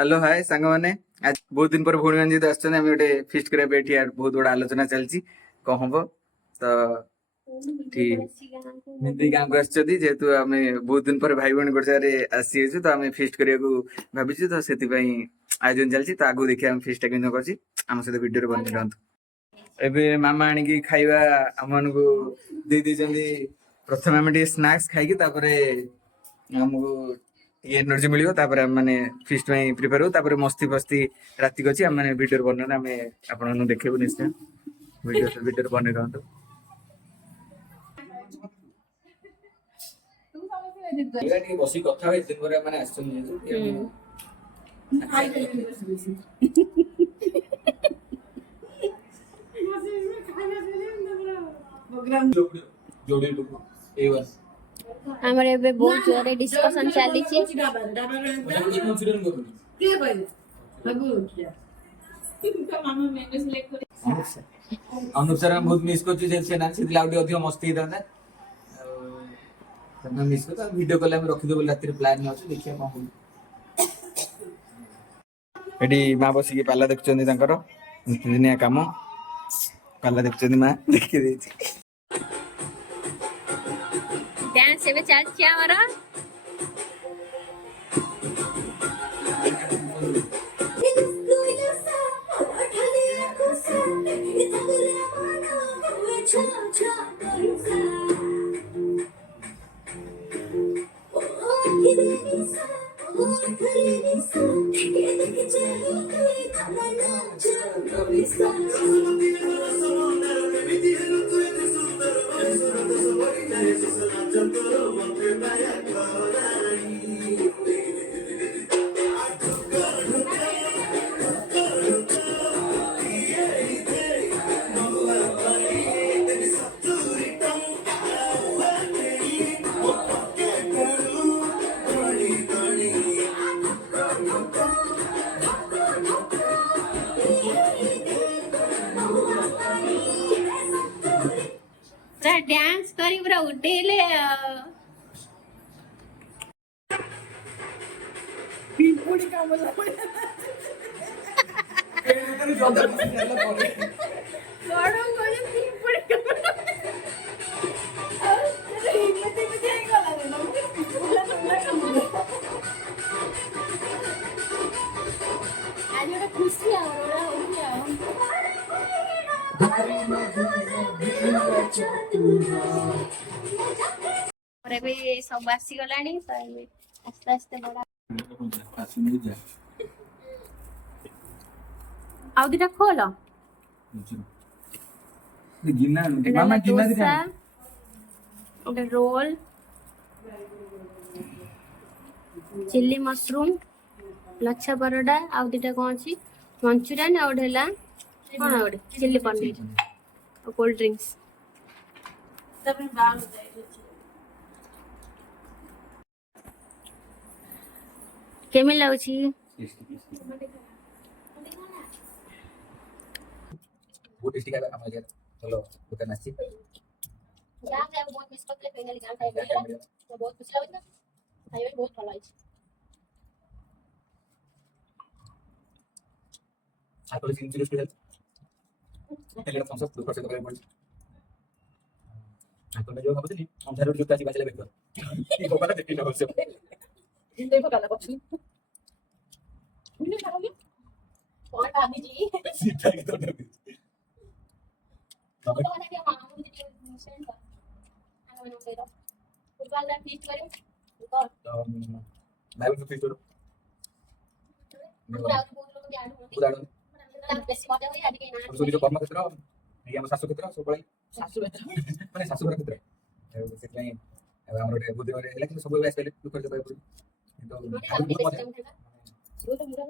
Hello hi सांग मैंने आज बहुत दिन पर भौणी मैंने जी आसछन आम गोटे फिस्ट करिया पे एठी बहुत बड़ा आलोचना चलची कौन हम तो मिंदी गाँव को आसछथि जेहेतु आम बहुत दिन पर भाई भौणी गोटे जगह आसी तो आम फिस्ट करिया भाविछु तो से आयोजन चलची तो आगु देखिए आम फिस्ट केन करछि आम सहित वीडियो बनि रहंतु। एबे मामा आनिकी खाइबा आम मानकु दे देछन्ती प्रथम आम टे स्नैक्स खाइकी तापरे हमको एनर्जी मिलियो तापरे हम माने फिस्ट में प्रिपेयर हो तापरे मस्ती फस्ती राति को आम माने वीडियो बनने आम आपन देखिबु निश्चय वीडियो बने रहंतु। ये बसी कथा दिन पर माने आछन जोड़ी ए1 हमर एबे बहुत जोरे डिस्कशन चली छी अनुसार हम बहुत मिस करछु जे से ना से लाउडी अधिक मस्ती दादा तमे मिस कर वीडियो कॉल हम रखि देबो राति प्लान अछि देखिया कोन एडी मां बसी के पाला देखचोनी तांकर दिनिया काम पाला देखचोनी मां देखि देछि डांस एबे चल छी हमरा डांस करी पूरा उठेले पिंपुड़ी का मतलब गड़ो गड़ो पिंपुड़ी का अरे हिम्मत में जाएगा ना उला का आज एक खुशी आ रहा और एबे सब आसी गलानी तो एबे आस्ते आस्ते बड़ा आउ दिटा खोलो गिना मामा गिना दिखा ओके रोल चिल्ली मशरूम लच्छा परोटा आउ दिटा कोन छी मंचूरियन आउ ढेला कोन आउ चिल्ली पनीर और कोल्ड ड्रिंक्स तब बाल हो जाएगा केमे लाउची बहुत टेस्टी खाଇବା ଆମ ଏରିଆ ଭଲ ଦୋକାନ ଆସିଛି जा जा बहुत मिस करते फाइनली गांव खाଇବା तो बहुत खुशी लाଗୁଛି ଖାଇବା बहुत ଭଲ ହେଇଛି आपले सिंचुरी स्पेशल हेले थम्स अप दुपर से दबाई पड़ी आपने जो भाबुଥିଲି अंधार जो तासी बाजले बेकर ई गोपाला देखि न होसे जिंदे भगाला पछु मिने खाओगे और भाभी जी सीधा की तो नहीं तो वाला के मामा मुझे सेंड कर आना मैंने कह दो फुटबॉल का फीस्ट करो तो भाई तो फीस्ट करो पूरा बहुत लोग ज्ञान हो पूरा बेसी मजा हुई आदि के ना सुनी जो कर्म क्षेत्र ये हम शासक क्षेत्र सब पळाई सासु बेटा माने शासक क्षेत्र से नहीं हम रोटे बुद्धि रे हेला कि सब बेस पहले लुक कर दबाई पड़ी वो तो मुरा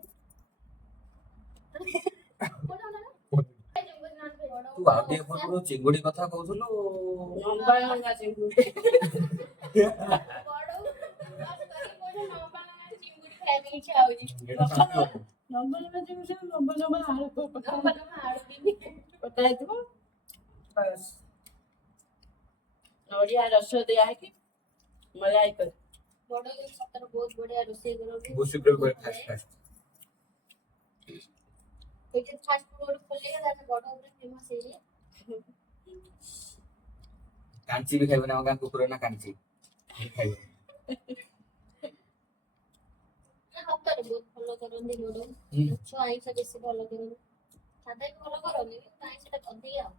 तू आगे फोन चिंगुडी कथा कहउछलो लंबा लंबा चिंगुड़ी फैमिली खाओगी लंबा लंबा चिंगुड़ी लंबा लंबा आलू को पता है तुम बस नोड़िया रस दिया है कि मलाई कर बड़ो सतर बहुत बढ़िया रोसे करोगे बहुत शीघ्र फास्ट फास्ट ଏଇଠି ଫାଷ୍ଟ ଫୁଡ ଖୋଲିଲେ ତାପରେ ବଡ ଉପରେ ଫେମସ ହେଇଯାଏ। କାଞ୍ଚି ବି ଖାଇବ ନା ଆମ ଗାଁ କୁକୁର ନା କାଞ୍ଚି ଖାଇବ। ହାତରେ ବହୁତ ଭଲ କରନ୍ତି ଲୁଡୁ। ମାଛ ଆଇଁଷ ବେଶୀ ଭଲ କରନ୍ତି। ସାଧା ବି ଭଲ କରନ୍ତି କିନ୍ତୁ ଆଇଁଷଟା ଅଧିକା ଆଉ।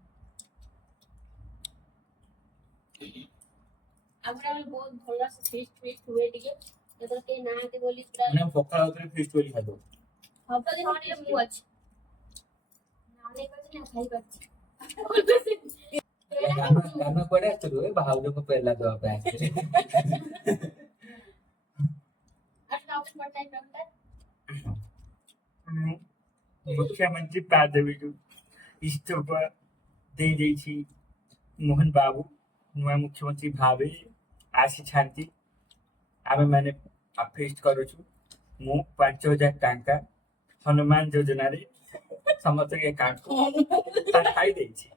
ଆମର ବହୁତ ଭଲ ଫିଷ୍ଟ ହୁଏ ଟିକେ। ଯେତେବେଳେ କେହି ନାହାନ୍ତି ବୋଲି ପୁରା ମାନେ ପଖାଳ ଭାତରେ ଫିଷ୍ଟ କରି ଖାଇଦବ। ହବ ଯେ ନହେଲେ ମୁଁ ଅଛି। ନହେଲେ କରିଛି ନା ଖାଇପାରୁଛି। କାନ କୁଆଡେ ଆସିଥିଲୁ ଏ ଭାଉଜଙ୍କ ପେଲା ଦେବା ପାଇଁ ଆସିଥିଲି। मुख्यमंत्री पदवी इस्तीफा दे देछि मोहन बाबू नुआ मुख्यमंत्री भावे आसी छांती आमे माने फेस्ट करूछु मु 5000 टंका हनुमान योजना रे समस्त के अकाउंट को पठाई देछि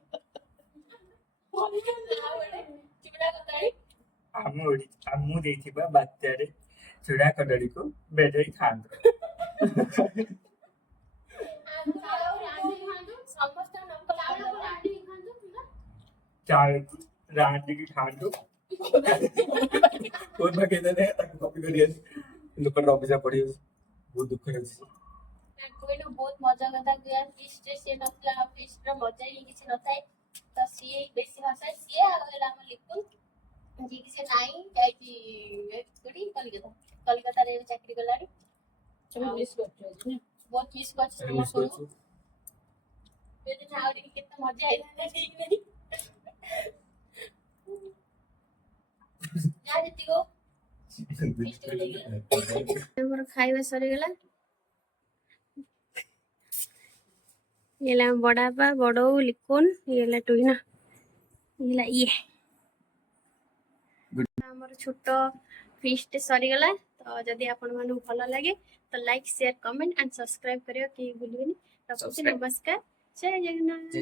आमु देथिबा बात्या रे चुड़ा कदड़ी को बेदई खांतो चाय रांडी की खांतो कोन में कहते हैं ताकि कॉपी करिए लोक ऑफिस पड़ी बहुत दुख है। कोइनो बहुत मजा करता गया फिस्ट से नथला फिस्ट र मजा ही किछ नथाय त सीए बेसी भाषा सीए आगला हम लिखु जी किछ नाही जाई कोडी कलकत्ता रे चाकरी गलाडी मिस करछो ना बहुत मिस करछ समस्त ये दिन आवरी कितना मजा आइला ठीक नहीं जा जति गो हमर खाइबा सरी गेला ये बड़ा बा बड़ो लिखुन ये टुइना ये हमर छोटो फिस्ट सरी गला तो जदि आपण मानु भलो लागे तो like share comment and subscribe करियो कि भूलिबेनी। रखुछी नमस्कार जय जगन्नाथ।